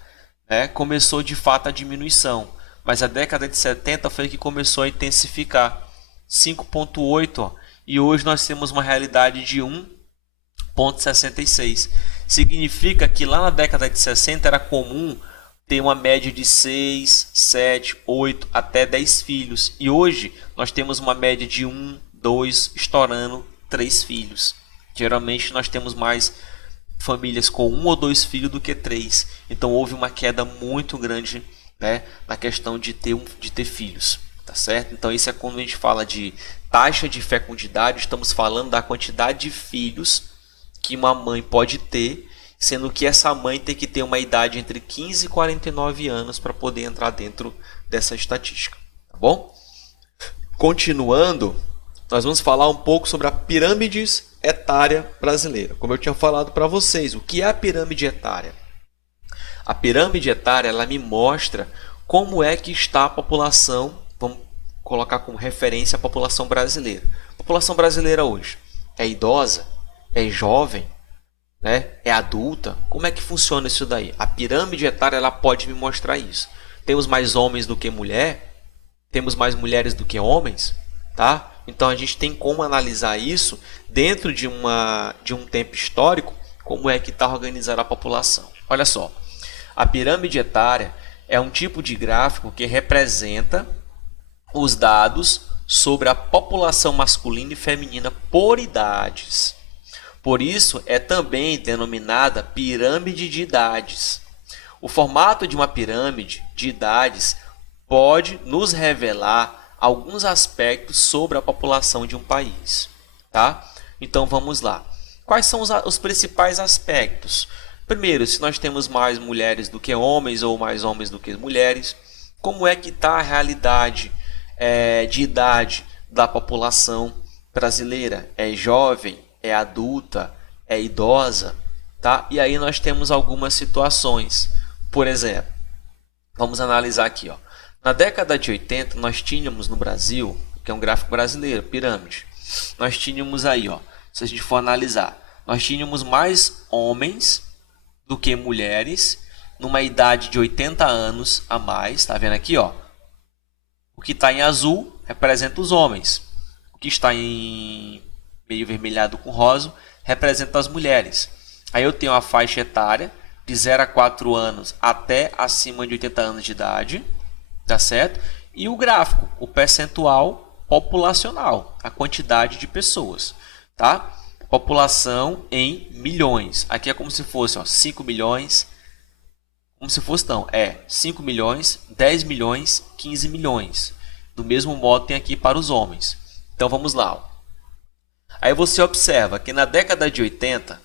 começou de fato a diminuição. Mas a década de 70 foi que começou a intensificar. 5,8, e hoje nós temos uma realidade de 1,66. Significa que lá na década de 60 era comum ter uma média de 6, 7, 8 até 10 filhos. E hoje nós temos uma média de 1, 2, estourando 3 filhos. Geralmente nós temos mais famílias com 1 ou 2 filhos do que 3. Então houve uma queda muito grande, né, na questão de ter filhos. Tá certo? Então isso é quando a gente fala de taxa de fecundidade, estamos falando da quantidade de filhos que uma mãe pode ter, sendo que essa mãe tem que ter uma idade entre 15 e 49 anos para poder entrar dentro dessa estatística, tá bom? Continuando, nós vamos falar um pouco sobre a pirâmide etária brasileira. Como eu tinha falado para vocês, o que é a pirâmide etária? A pirâmide etária, ela me mostra como é que está a população, vamos colocar como referência a população brasileira. A população brasileira hoje é idosa? É jovem? Né? É adulta? Como é que funciona isso daí? A pirâmide etária, ela pode me mostrar isso. Temos mais homens do que mulher? Temos mais mulheres do que homens? Tá? Então a gente tem como analisar isso dentro de um tempo histórico, como é que está organizada a população. Olha só, a pirâmide etária é um tipo de gráfico que representa os dados sobre a população masculina e feminina por idades. Por isso é também denominada pirâmide de idades. O formato de uma pirâmide de idades pode nos revelar alguns aspectos sobre a população de um país, tá? Então vamos lá. Quais são os principais aspectos? Primeiro, se nós temos mais mulheres do que homens ou mais homens do que mulheres, como é que está a realidade de idade da população brasileira? É jovem? É adulta? É idosa? Tá? E aí nós temos algumas situações. Por exemplo, vamos analisar aqui, ó. Na década de 80, nós tínhamos no Brasil, que é um gráfico brasileiro, pirâmide, nós tínhamos aí, ó, se a gente for analisar, nós tínhamos mais homens do que mulheres, numa idade de 80 anos a mais, tá vendo aqui, ó? O que está em azul representa os homens, o que está em meio vermelhado com rosa representa as mulheres. Aí eu tenho a faixa etária de 0 a 4 anos até acima de 80 anos de idade, tá certo? E o gráfico, o percentual populacional, a quantidade de pessoas, tá? População em milhões. Aqui é como se fosse, ó, 5 milhões, como se fosse não, 5 milhões, 10 milhões, 15 milhões. Do mesmo modo tem aqui para os homens. Então vamos lá, ó. Aí você observa que na década de 80,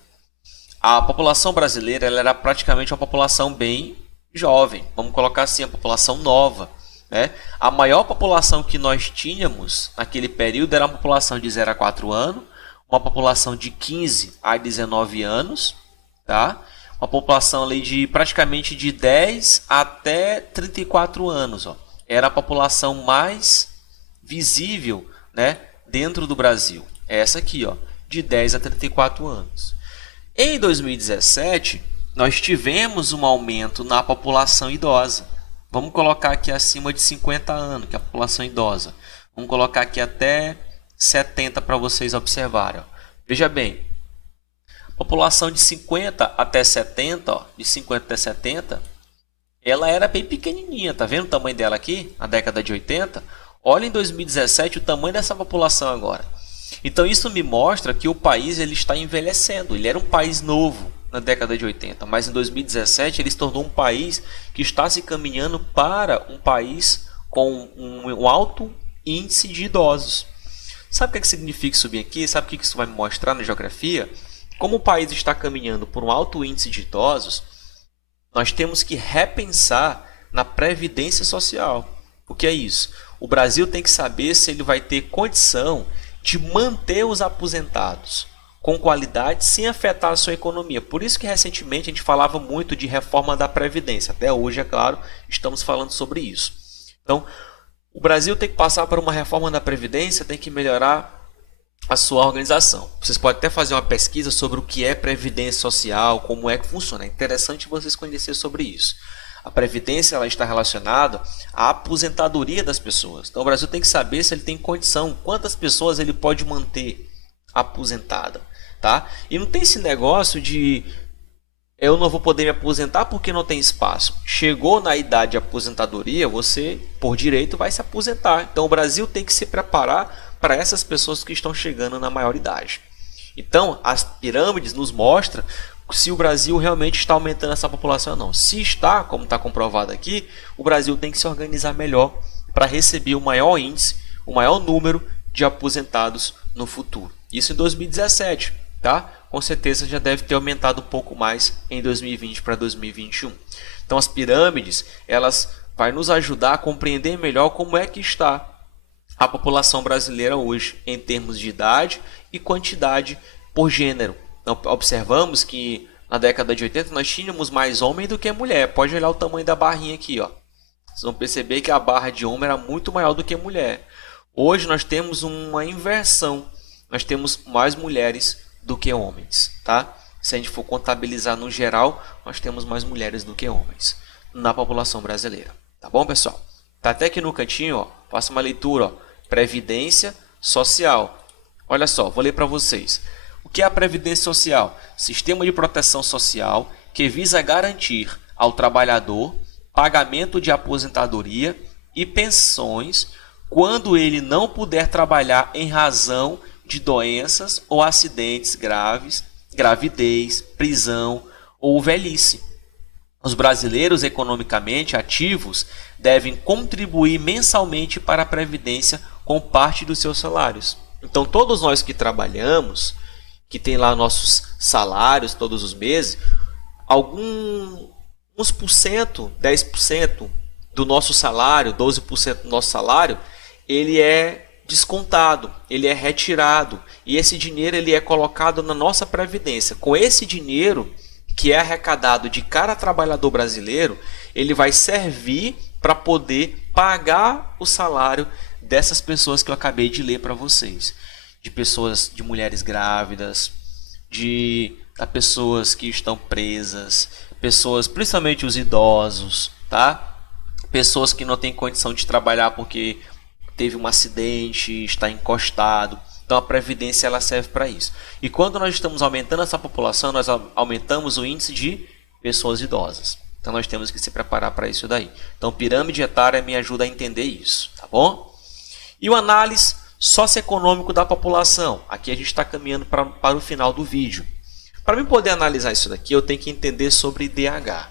a população brasileira ela era praticamente uma população bem jovem, vamos colocar assim, a população nova, né? A maior população que nós tínhamos naquele período era uma população de 0 a 4 anos, uma população de 15 a 19 anos, tá? Uma população ali de praticamente de 10 até 34 anos, ó. Era a população mais visível, né, dentro do Brasil. Essa aqui, ó, de 10 a 34 anos. Em 2017, nós tivemos um aumento na população idosa. Vamos colocar aqui acima de 50 anos, que é a população idosa. Vamos colocar aqui até 70 para vocês observarem. Ó. Veja bem, a população de 50 até 70, ó, de 50 até 70, ela era bem pequenininha. Tá vendo o tamanho dela aqui, na década de 80? Olha em 2017 o tamanho dessa população agora. Então isso me mostra que o país ele está envelhecendo. Ele era um país novo na década de 80, mas em 2017 ele se tornou um país que está se caminhando para um país com um alto índice de idosos. Sabe o que significa isso bem aqui? Sabe o que isso vai me mostrar na geografia? Como o país está caminhando por um alto índice de idosos, nós temos que repensar na previdência social. O que é isso? O Brasil tem que saber se ele vai ter condição de manter os aposentados com qualidade sem afetar a sua economia. Por isso que recentemente a gente falava muito de reforma da Previdência. Até hoje, é claro, estamos falando sobre isso. Então, o Brasil tem que passar por uma reforma da Previdência, tem que melhorar a sua organização. Vocês podem até fazer uma pesquisa sobre o que é Previdência Social, como é que funciona. É interessante vocês conhecerem sobre isso. A Previdência ela está relacionada à aposentadoria das pessoas. Então o Brasil tem que saber se ele tem condição, quantas pessoas ele pode manter aposentada. Tá? E não tem esse negócio de eu não vou poder me aposentar porque não tem espaço. Chegou na idade de aposentadoria, você, por direito, vai se aposentar. Então o Brasil tem que se preparar para essas pessoas que estão chegando na maioridade. Então as pirâmides nos mostram se o Brasil realmente está aumentando essa população ou não. Se está, como está comprovado aqui, o Brasil tem que se organizar melhor para receber o maior índice, o maior número de aposentados no futuro. Isso em 2017, tá? Com certeza já deve ter aumentado um pouco mais em 2020 para 2021. Então as pirâmides, elas vão nos ajudar a compreender melhor como é que está a população brasileira hoje em termos de idade e quantidade por gênero. Então, observamos que na década de 80 nós tínhamos mais homem do que mulher. Pode olhar o tamanho da barrinha aqui, ó. Vocês vão perceber que a barra de homem era muito maior do que mulher. Hoje nós temos uma inversão. Nós temos mais mulheres do que homens, tá? Se a gente for contabilizar no geral, nós temos mais mulheres do que homens na população brasileira. Tá bom, pessoal? Tá até aqui no cantinho, ó. Faça uma leitura, ó. Previdência Social. Olha só, vou ler para vocês. O que é a Previdência Social? Sistema de proteção social que visa garantir ao trabalhador pagamento de aposentadoria e pensões quando ele não puder trabalhar em razão de doenças ou acidentes graves, gravidez, prisão ou velhice. Os brasileiros economicamente ativos devem contribuir mensalmente para a Previdência com parte dos seus salários. Então, todos nós que trabalhamos, que tem lá nossos salários todos os meses, uns por cento, 10% do nosso salário, 12% do nosso salário, ele é descontado, ele é retirado e esse dinheiro ele é colocado na nossa previdência. Com esse dinheiro que é arrecadado de cada trabalhador brasileiro, ele vai servir para poder pagar o salário dessas pessoas que eu acabei de ler para vocês, de pessoas, de mulheres grávidas, de pessoas que estão presas, pessoas, principalmente os idosos, tá? Pessoas que não têm condição de trabalhar porque teve um acidente, está encostado. Então a previdência ela serve para isso. E quando nós estamos aumentando essa população, nós aumentamos o índice de pessoas idosas. Então nós temos que se preparar para isso daí. Então pirâmide etária me ajuda a entender isso, tá bom? E o análise socioeconômico da população. Aqui a gente está caminhando para o final do vídeo. Para mim poder analisar isso daqui, eu tenho que entender sobre IDH,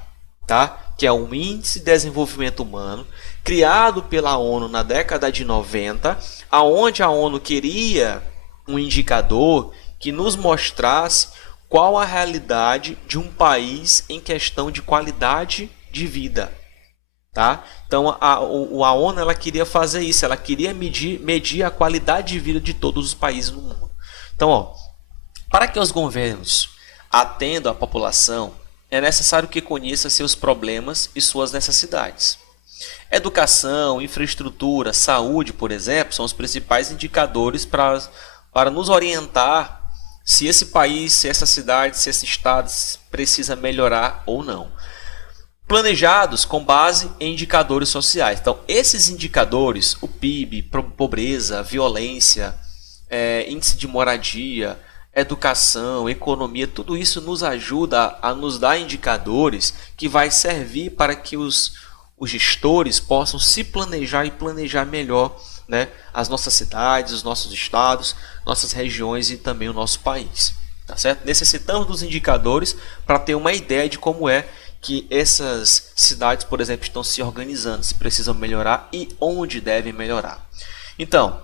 tá? Que é um Índice de Desenvolvimento Humano, criado pela ONU na década de 90, aonde a ONU queria um indicador que nos mostrasse qual a realidade de um país em questão de qualidade de vida. Tá? Então a ONU ela queria fazer isso, ela queria medir a qualidade de vida de todos os países no mundo. Então, ó, para que os governos atendam a população, é necessário que conheça seus problemas e suas necessidades. Educação, infraestrutura, saúde, por exemplo, são os principais indicadores para nos orientar se esse país, se essa cidade, se esse estado precisa melhorar ou não. Planejados com base em indicadores sociais. Então, esses indicadores, o PIB, pobreza, violência, índice de moradia, educação, economia, tudo isso nos ajuda a nos dar indicadores que vai servir para que os gestores possam se planejar e planejar melhor, né, as nossas cidades, os nossos estados, nossas regiões e também o nosso país. Tá certo? Necessitamos dos indicadores para ter uma ideia de como é que essas cidades, por exemplo, estão se organizando, se precisam melhorar e onde devem melhorar. Então,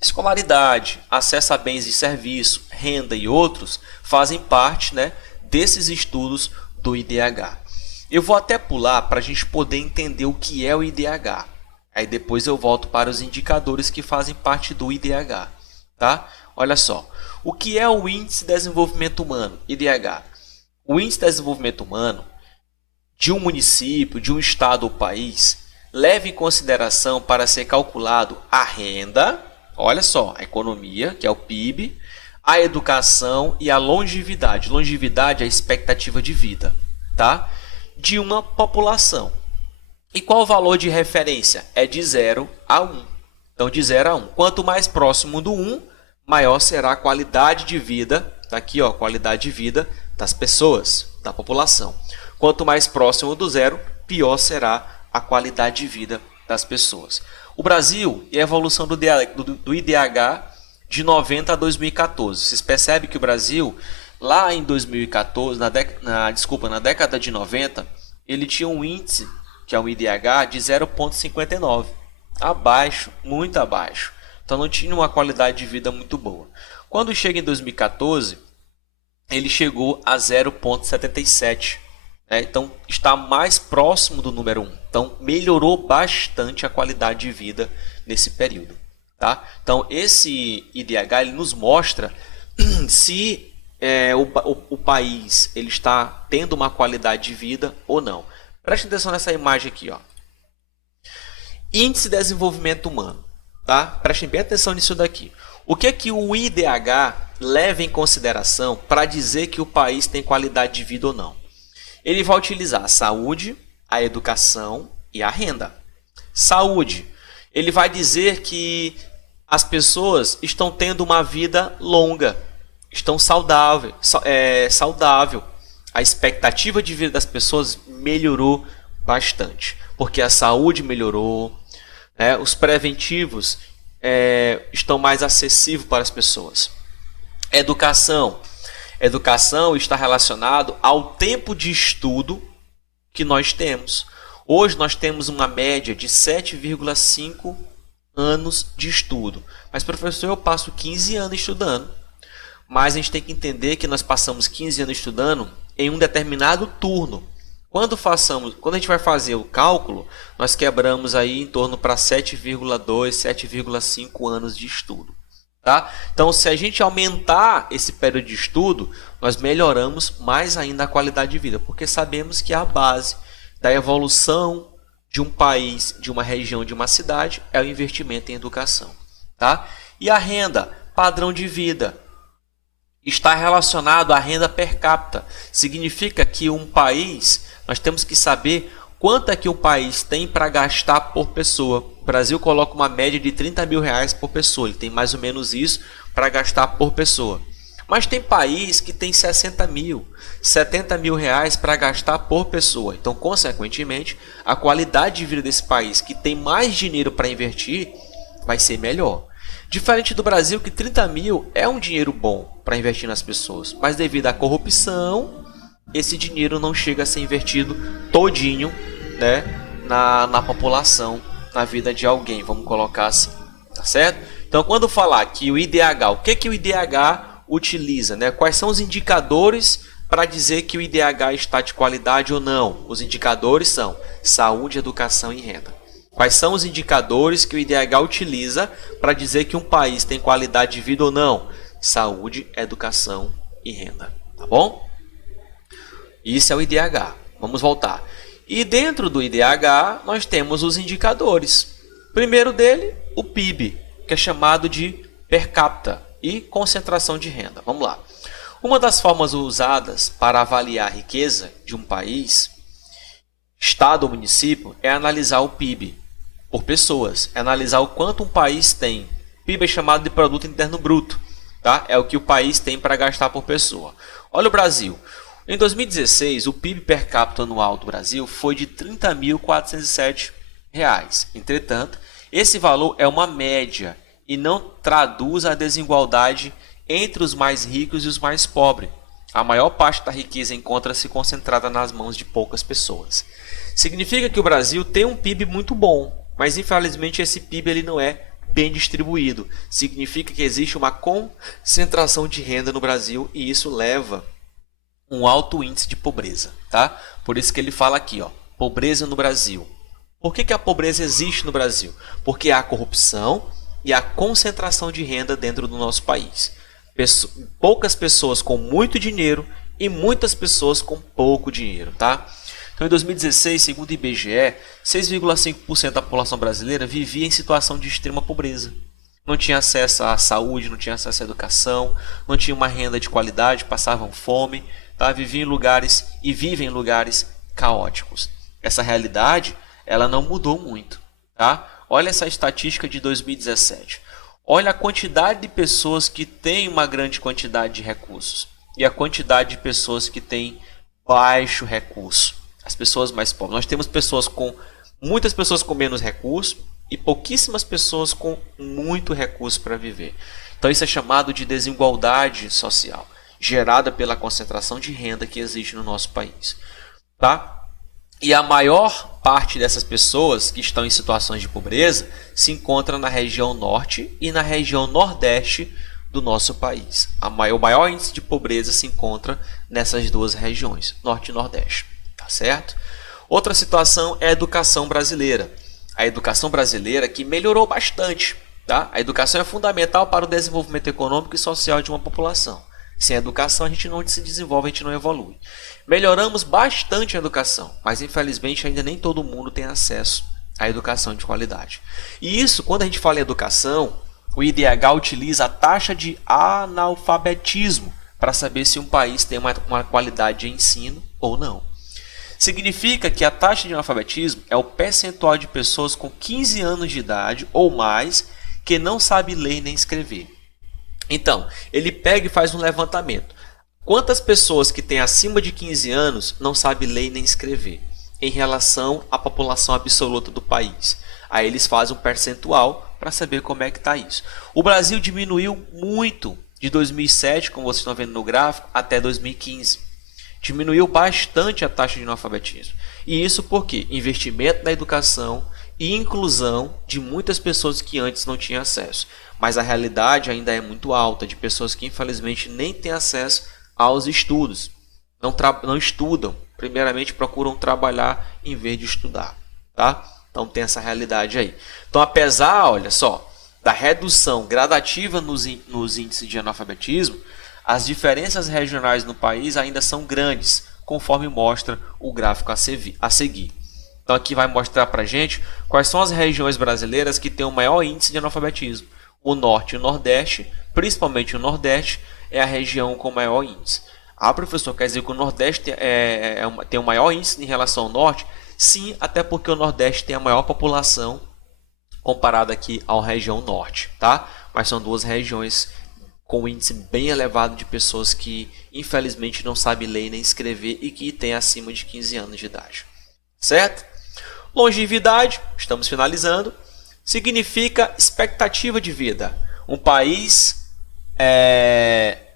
escolaridade, acesso a bens e serviços, renda e outros fazem parte, né, desses estudos do IDH. Eu vou até pular para a gente poder entender o que é o IDH. Aí depois eu volto para os indicadores que fazem parte do IDH. Tá? Olha só, o que é o Índice de Desenvolvimento Humano, IDH? O Índice de Desenvolvimento Humano de um município, de um estado ou país, leva em consideração para ser calculado a renda, olha só, a economia, que é o PIB, a educação e a longevidade. Longevidade é a expectativa de vida, tá? De uma população. E qual o valor de referência? É de 0 a 1. Então, de 0 a 1. Quanto mais próximo do 1, maior será a qualidade de vida, tá aqui, ó, qualidade de vida das pessoas, da população. Quanto mais próximo do zero, pior será a qualidade de vida das pessoas. O Brasil e a evolução do IDH de 90 a 2014. Vocês percebem que o Brasil, lá em 2014, na década de 90, ele tinha um índice, que é um IDH, de 0,59. Abaixo, muito abaixo. Então não tinha uma qualidade de vida muito boa. Quando chega em 2014, ele chegou a 0,77. Então está mais próximo do número 1. Então melhorou bastante a qualidade de vida nesse período. Tá? Então esse IDH ele nos mostra se o país ele está tendo uma qualidade de vida ou não. Preste atenção nessa imagem aqui. Ó. Índice de Desenvolvimento Humano. Tá? Prestem bem atenção nisso daqui. O que é que o IDH leva em consideração para dizer que o país tem qualidade de vida ou não? Ele vai utilizar a saúde, a educação e a renda. Saúde. Ele vai dizer que as pessoas estão tendo uma vida longa, estão saudável. A expectativa de vida das pessoas melhorou bastante, porque a saúde melhorou, os preventivos estão mais acessíveis para as pessoas. Educação. Educação está relacionado ao tempo de estudo que nós temos. Hoje nós temos uma média de 7,5 anos de estudo. Mas, professor, eu passo 15 anos estudando. Mas a gente tem que entender que nós passamos 15 anos estudando em um determinado turno. Quando a gente vai fazer o cálculo, nós quebramos aí em torno para 7,2, 7,5 anos de estudo. Tá? Então, se a gente aumentar esse período de estudo, nós melhoramos mais ainda a qualidade de vida, porque sabemos que a base da evolução de um país, de uma região, de uma cidade, é o investimento em educação. Tá? E a renda, padrão de vida, está relacionado à renda per capita. Significa que um país, nós temos que saber quanto é que o país tem para gastar por pessoa. O Brasil coloca uma média de 30 mil reais por pessoa. Ele tem mais ou menos isso para gastar por pessoa. Mas tem país que tem 60 mil, 70 mil reais para gastar por pessoa. Então, consequentemente, a qualidade de vida desse país, que tem mais dinheiro para investir, vai ser melhor. Diferente do Brasil, que 30 mil é um dinheiro bom para investir nas pessoas. Mas devido à corrupção, esse dinheiro não chega a ser investido todinho, né, na população, na vida de alguém, vamos colocar assim, tá certo? Então, quando falar que o IDH, o que o IDH utiliza, né? Quais são os indicadores para dizer que o IDH está de qualidade ou não? Os indicadores são saúde, educação e renda. Quais são os indicadores que o IDH utiliza para dizer que um país tem qualidade de vida ou não? Saúde, educação e renda, tá bom? Isso é o IDH. Vamos voltar. E dentro do IDH nós temos os indicadores. Primeiro dele, o PIB, que é chamado de per capita e concentração de renda. Vamos lá. Uma das formas usadas para avaliar a riqueza de um país, estado ou município, é analisar o PIB por pessoas. É analisar o quanto um país tem. PIB é chamado de Produto Interno Bruto. Tá? É o que o país tem para gastar por pessoa. Olha o Brasil. Em 2016, o PIB per capita anual do Brasil foi de R$ 30.407. Entretanto, esse valor é uma média e não traduz a desigualdade entre os mais ricos e os mais pobres. A maior parte da riqueza encontra-se concentrada nas mãos de poucas pessoas. Significa que o Brasil tem um PIB muito bom, mas infelizmente esse PIB ele não é bem distribuído. Significa que existe uma concentração de renda no Brasil e isso leva um alto índice de pobreza. Tá? Por isso que ele fala aqui, ó, pobreza no Brasil. Por que a pobreza existe no Brasil? Porque há corrupção e a concentração de renda dentro do nosso país. Poucas pessoas com muito dinheiro e muitas pessoas com pouco dinheiro, tá? Então, em 2016, segundo o IBGE, 6,5% da população brasileira vivia em situação de extrema pobreza. Não tinha acesso à saúde, não tinha acesso à educação, não tinha uma renda de qualidade, passavam fome, tá? Viviam em lugares e vivem em lugares caóticos. Essa realidade, ela não mudou muito, tá? Olha essa estatística de 2017. Olha a quantidade de pessoas que têm uma grande quantidade de recursos e a quantidade de pessoas que têm baixo recurso. As pessoas mais pobres. Nós temos muitas pessoas com menos recurso e pouquíssimas pessoas com muito recurso para viver. Então isso é chamado de desigualdade social, gerada pela concentração de renda que existe no nosso país. Tá? E a maior parte dessas pessoas que estão em situações de pobreza se encontra na região norte e na região nordeste do nosso país. O maior índice de pobreza se encontra nessas duas regiões, norte e nordeste. Tá certo? Outra situação é a educação brasileira. A educação brasileira que melhorou bastante. Tá? A educação é fundamental para o desenvolvimento econômico e social de uma população. Sem educação a gente não se desenvolve, a gente não evolui. Melhoramos bastante a educação, mas infelizmente ainda nem todo mundo tem acesso à educação de qualidade. E isso, quando a gente fala em educação, o IDH utiliza a taxa de analfabetismo para saber se um país tem uma qualidade de ensino ou não. Significa que a taxa de analfabetismo é o percentual de pessoas com 15 anos de idade ou mais que não sabe ler nem escrever. Então, ele pega e faz um levantamento. Quantas pessoas que têm acima de 15 anos não sabem ler nem escrever em relação à população absoluta do país? Aí eles fazem um percentual para saber como é que está isso. O Brasil diminuiu muito de 2007, como vocês estão vendo no gráfico, até 2015. Diminuiu bastante a taxa de analfabetismo. E isso porque investimento na educação e inclusão de muitas pessoas que antes não tinham acesso. Mas a realidade ainda é muito alta de pessoas que infelizmente nem têm acesso aos estudos. Não estudam. Primeiramente procuram trabalhar em vez de estudar. Tá? Então tem essa realidade aí. Então apesar, olha só, da redução gradativa nos índices de analfabetismo, as diferenças regionais no país ainda são grandes, conforme mostra o gráfico a seguir. Então aqui vai mostrar para a gente quais são as regiões brasileiras que têm o maior índice de analfabetismo. O norte e o nordeste, principalmente o nordeste, é a região com maior índice. Ah, professor, quer dizer que o nordeste tem o maior índice em relação ao norte? Sim, até porque o nordeste tem a maior população comparada aqui à região norte, tá? Mas são duas regiões com um índice bem elevado de pessoas que infelizmente não sabem ler nem escrever e que têm acima de 15 anos de idade. Certo? Longevidade, estamos finalizando, significa expectativa de vida. Um país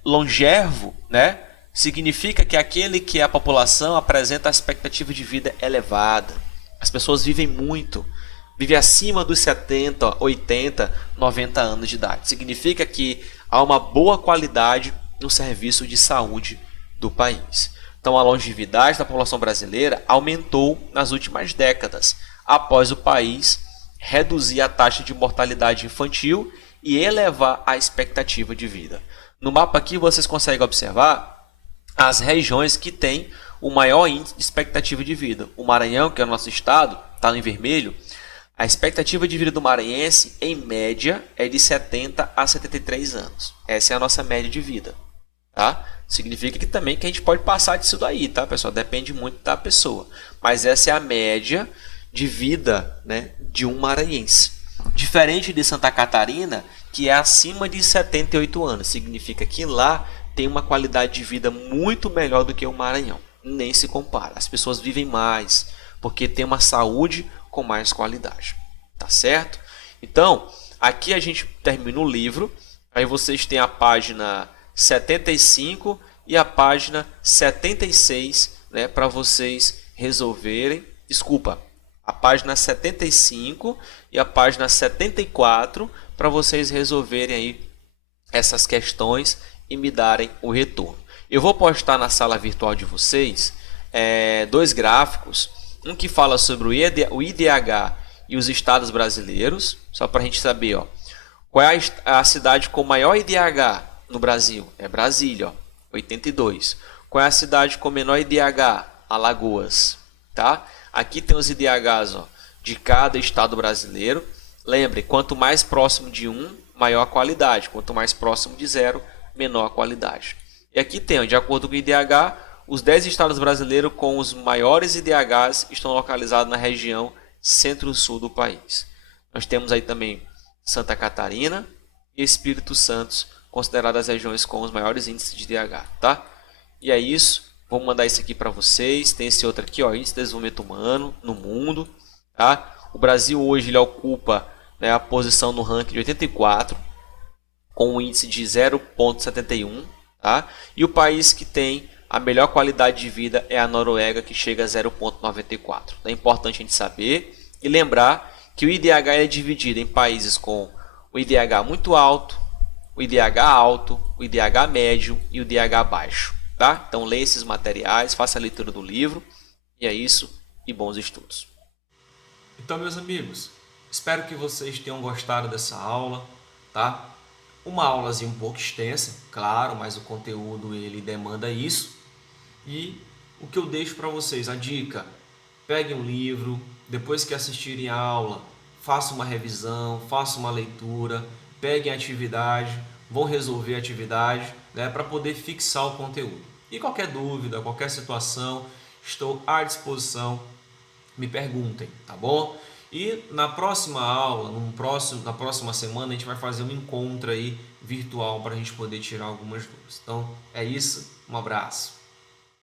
longevo, né? Significa que aquele que a população apresenta a expectativa de vida elevada. As pessoas vivem muito, vivem acima dos 70, 80, 90 anos de idade. Significa que há uma boa qualidade no serviço de saúde do país. Então a longevidade da população brasileira aumentou nas últimas décadas, após o país reduzir a taxa de mortalidade infantil e elevar a expectativa de vida. No mapa aqui vocês conseguem observar as regiões que têm o maior índice de expectativa de vida. O Maranhão, que é o nosso estado, está em vermelho. A expectativa de vida do maranhense, em média, é de 70 a 73 anos. Essa é a nossa média de vida. Tá? Significa que também que a gente pode passar disso daí, tá, pessoal? Depende muito da pessoa. Mas essa é a média de vida, né, de um maranhense. Diferente de Santa Catarina, que é acima de 78 anos. Significa que lá tem uma qualidade de vida muito melhor do que o Maranhão. Nem se compara. As pessoas vivem mais, porque tem uma saúde com mais qualidade. Tá certo? Então, aqui a gente termina o livro. Aí vocês têm a página 75 e a página 76, né, para vocês resolverem. Desculpa, a página 75 e a página 74 para vocês resolverem aí essas questões e me darem o retorno. Eu vou postar na sala virtual de vocês dois gráficos, um que fala sobre o IDH e os estados brasileiros, só para a gente saber, ó, qual é a cidade com maior IDH no Brasil? É Brasília, ó, 82. Qual é a cidade com menor IDH? Alagoas. Tá? Aqui tem os IDHs, ó, de cada estado brasileiro. Lembre, quanto mais próximo de 1, maior a qualidade. Quanto mais próximo de 0, menor a qualidade. E aqui tem, de acordo com o IDH, os 10 estados brasileiros com os maiores IDHs estão localizados na região centro-sul do país. Nós temos aí também Santa Catarina e Espírito Santo, consideradas as regiões com os maiores índices de IDH. Tá? E é isso. Vou mandar isso aqui para vocês. Tem esse outro aqui, ó, Índice de Desenvolvimento Humano no mundo. Tá? O Brasil hoje ele ocupa, né, a posição no ranking de 84, com um índice de 0,71. Tá? E o país que tem a melhor qualidade de vida é a Noruega, que chega a 0,94. É importante a gente saber e lembrar que o IDH é dividido em países com o IDH muito alto, o IDH alto, o IDH médio e o IDH baixo. Tá? Então leia esses materiais, faça a leitura do livro. E é isso, e bons estudos. Então, meus amigos, espero que vocês tenham gostado dessa aula, tá? Uma aulazinha um pouco extensa, claro, mas o conteúdo ele demanda isso. E o que eu deixo para vocês, a dica, peguem um livro, depois que assistirem a aula, façam uma revisão, façam uma leitura, peguem a atividade, vão resolver a atividade, né, para poder fixar o conteúdo. E qualquer dúvida, qualquer situação, estou à disposição, me perguntem, tá bom? E na próxima aula, na próxima semana, a gente vai fazer um encontro aí virtual para a gente poder tirar algumas dúvidas. Então é isso, um abraço.